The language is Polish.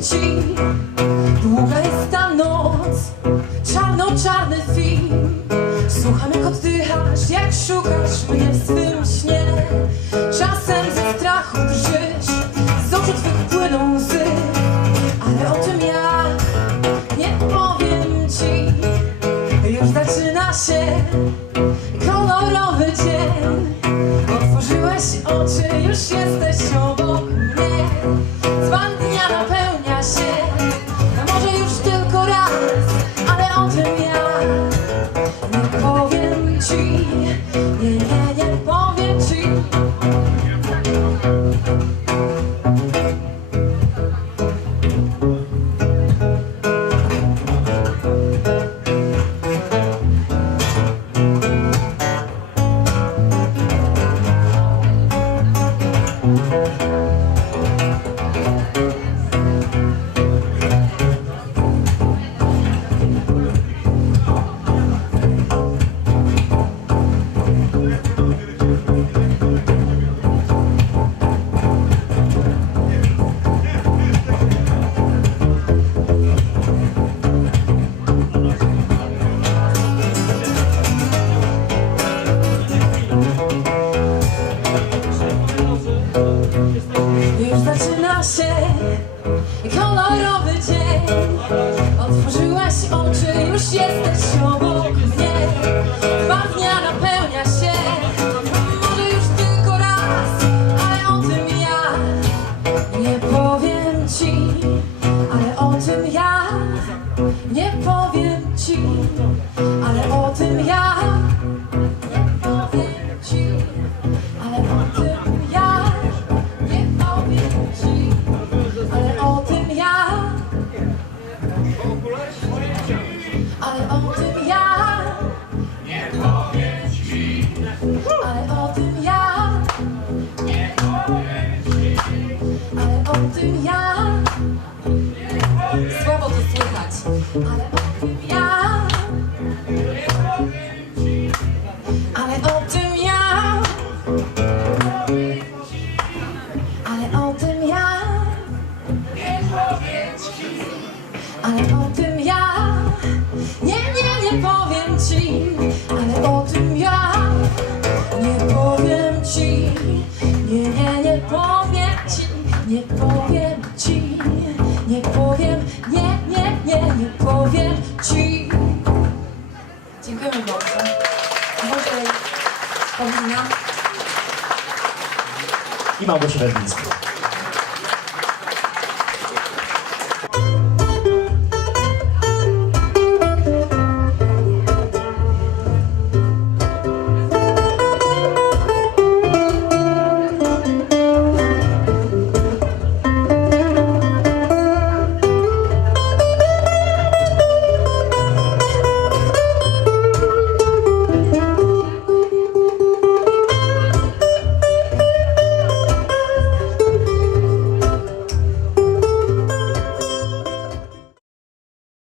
pamięci Długa jest ta noc, czarno-czarny film. Słucham jak oddychasz, jak szukasz mnie w swym śnie. Czasem ze strachu drżysz, z oczu twych płyną łzy. Ale o tym ja nie powiem ci. Już zaczyna się kolorowy dzień. Otworzyłeś oczy, już jesteś się kolorowy dzień. Otworzyłaś oczy, już jesteś sobą nie powiem ci, ale o tym ja nie powiem ci, ale o tym. słychać. Ale o tym ja. Ale o tym ja. Ale o tym ja. Ale o tym. Ja. mówię ci. Dziękujemy bardzo. Boże, Paulina. I Małgosia Rednicka.